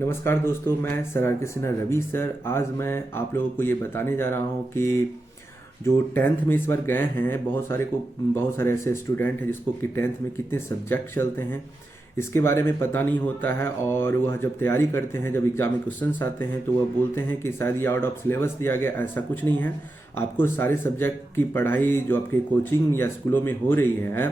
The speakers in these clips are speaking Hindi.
नमस्कार दोस्तों, मैं सर आर के सिन्हा रवि सर। आज मैं आप लोगों को ये बताने जा रहा हूँ कि जो टेंथ में इस बार गए हैं, बहुत सारे ऐसे स्टूडेंट हैं जिसको कि टेंथ में कितने सब्जेक्ट चलते हैं इसके बारे में पता नहीं होता है। और वह जब तैयारी करते हैं, जब एग्जाम में क्वेश्चंस आते हैं तो वह बोलते हैं कि शायद ये आउट ऑफ सिलेबस दिया गया। ऐसा कुछ नहीं है। आपको सारे सब्जेक्ट की पढ़ाई जो आपके कोचिंग या स्कूलों में हो रही है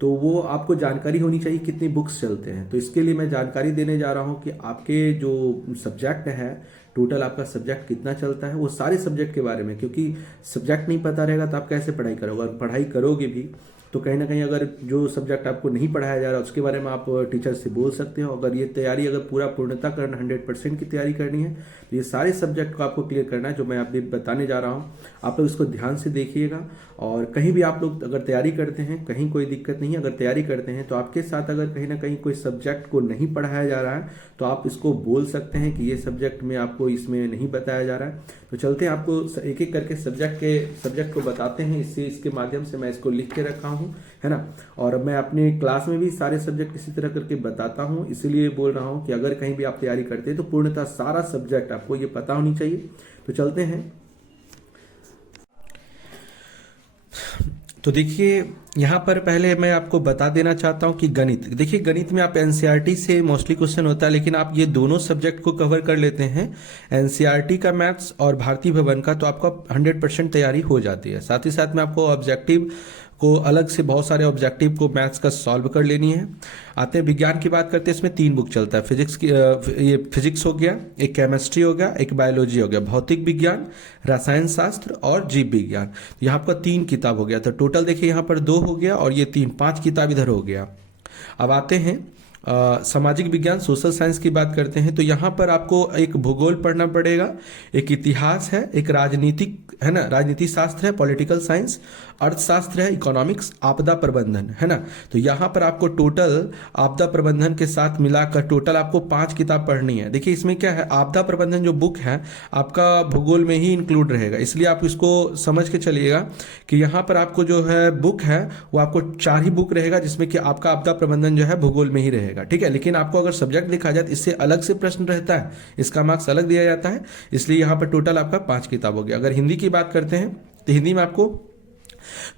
तो वो आपको जानकारी होनी चाहिए कितनी बुक्स चलते हैं। तो इसके लिए मैं जानकारी देने जा रहा हूँ कि आपके जो सब्जेक्ट है, टोटल आपका सब्जेक्ट कितना चलता है, वो सारे सब्जेक्ट के बारे में। क्योंकि सब्जेक्ट नहीं पता रहेगा तो आप कैसे पढ़ाई करोगे, और पढ़ाई करोगे भी तो कहीं ना कहीं अगर जो सब्जेक्ट आपको नहीं पढ़ाया जा रहा उसके बारे में आप टीचर से बोल सकते हो। अगर ये तैयारी अगर पूर्णता करना 100% की तैयारी करनी है तो ये सारे सब्जेक्ट को आपको क्लियर करना है जो मैं अभी बताने जा रहा हूँ। आप लोग इसको ध्यान से देखिएगा। और कहीं भी आप लोग अगर तैयारी करते हैं, कहीं कोई दिक्कत नहीं है। अगर तैयारी करते हैं तो आपके साथ अगर कहीं ना कहीं कोई सब्जेक्ट को नहीं पढ़ाया जा रहा है तो आप इसको बोल सकते हैं कि ये सब्जेक्ट में आपको इसमें नहीं बताया जा रहा है। तो चलते हैं, आपको एक एक करके सब्जेक्ट को बताते हैं। इसके माध्यम से मैं इसको लिख के रखा हूँ, है ना। और मैं अपने क्लास में भी सारे सब्जेक्ट इसी तरह करके बताता हूँ। इसीलिए बोल रहा हूँ कि अगर कहीं भी आप तैयारी करते हैं तो पूर्णतः सारा सब्जेक्ट आपको ये पता होनी चाहिए। तो चलते हैं। तो देखिए, यहाँ पर पहले मैं आपको बता देना चाहता हूँ कि गणित, देखिए गणित में आप एनसीईआरटी से मोस्टली क्वेश्चन होता है, लेकिन आप ये दोनों सब्जेक्ट को कवर कर लेते हैं, एनसीईआरटी का मैथ्स और भारतीय भवन का, तो आपका 100% तैयारी हो जाती है। साथ ही साथ में आपको ऑब्जेक्टिव को अलग से बहुत सारे ऑब्जेक्टिव को मैथ्स का सॉल्व कर लेनी है। आते हैं विज्ञान की बात करते हैं। इसमें 3 बुक चलता है। ये फिजिक्स हो गया, एक केमिस्ट्री हो गया, एक बायोलॉजी हो गया, भौतिक विज्ञान, रसायन शास्त्र और जीव विज्ञान। यहाँ आपका 3 किताब हो गया। तो टोटल देखिए यहाँ पर 2 हो गया और ये 5 किताब इधर हो गया। अब आते हैं सामाजिक विज्ञान, सोशल साइंस की बात करते हैं। तो यहाँ पर आपको एक भूगोल पढ़ना पड़ेगा, एक इतिहास है, एक राजनीतिक है ना, राजनीति शास्त्र है, पॉलिटिकल साइंस, अर्थशास्त्र है, इकोनॉमिक्स, आपदा प्रबंधन है ना। तो यहाँ पर आपको टोटल आपदा प्रबंधन के साथ मिलाकर टोटल आपको 5 किताब पढ़नी है। देखिए इसमें क्या है, आपदा प्रबंधन जो बुक है आपका भूगोल में ही इंक्लूड रहेगा, इसलिए आप इसको समझ के चलिएगा कि यहाँ पर आपको जो है बुक है वो आपको 4 ही बुक रहेगा, जिसमें कि आपका आपदा प्रबंधन जो है भूगोल में ही रहेगा, ठीक है। लेकिन आपको अगर सब्जेक्ट लिखा जाए तो इससे अलग से प्रश्न रहता है, इसका मार्क्स अलग दिया जाता है, इसलिए यहाँ पर टोटल आपका 5 किताब हो गया। अगर हिंदी की बात करते हैं तो हिंदी में आपको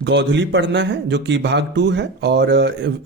गोधुली पढ़ना है जो कि भाग 2 है, और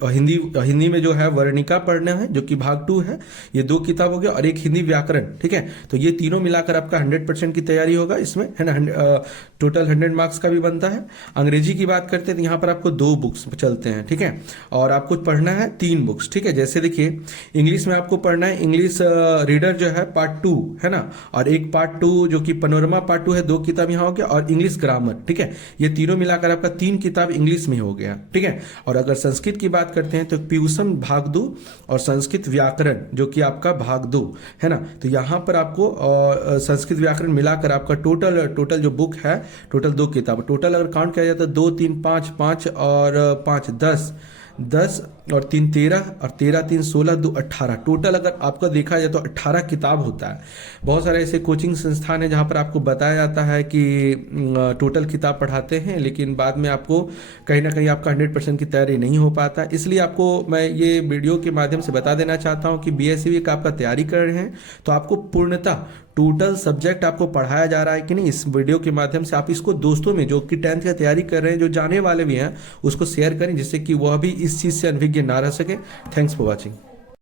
हिंदी में जो है वर्णिका पढ़ना है जो कि भाग 2 है। ये 2 किताब हो गया, और एक हिंदी व्याकरण, ठीक है। तो ये तीनों मिलाकर आपका 100% की तैयारी होगा इसमें, है ना। टोटल 100 मार्क्स का भी बनता है। अंग्रेजी की बात करते हैं तो यहाँ पर आपको 2 बुक्स चलते हैं, ठीक है। और आपको पढ़ना है 3 बुक्स, ठीक है। जैसे देखिए इंग्लिश में आपको पढ़ना है इंग्लिश रीडर जो है पार्ट 2, है ना, और एक पार्ट 2 जो कि पनोरमा पार्ट 2 है, 2 किताब यहाँ हो गया, और इंग्लिश ग्रामर, ठीक है। ये तीनों मिलाकर आपका 3 किताब इंग्लिश में हो गया, ठीक है। और अगर संस्कृत की बात करते हैं तो पीयूषम भाग 2 और संस्कृत व्याकरण जो कि आपका भाग 2 है ना। तो यहाँ पर आपको संस्कृत व्याकरण मिलाकर आपका टोटल जो बुक है, टोटल 2 किताब, टोटल अगर काउंट किया जाए तो 2 3 5 5 और 5 10 और 3 13 और 13 3 16 2 18, टोटल अगर आपका देखा जाए तो 18 किताब होता है। बहुत सारे ऐसे कोचिंग संस्थान है जहाँ पर आपको बताया जाता है कि टोटल किताब पढ़ाते हैं, लेकिन बाद में आपको कहीं ना कहीं आपका 100% की तैयारी नहीं हो पाता। इसलिए आपको मैं ये वीडियो के माध्यम से बता देना चाहता हूँ कि बीएससी का आपका तैयारी कर रहे हैं तो आपको पूर्णतः टोटल सब्जेक्ट आपको पढ़ाया जा रहा है कि नहीं। इस वीडियो के माध्यम से आप इसको दोस्तों में जो कि 10th का तैयारी कर रहे हैं, जो जाने वाले भी हैं, उसको शेयर करें जिससे कि वह भी इस चीज़ से अनभिज्ञ ना रह सके। Thanks for watching.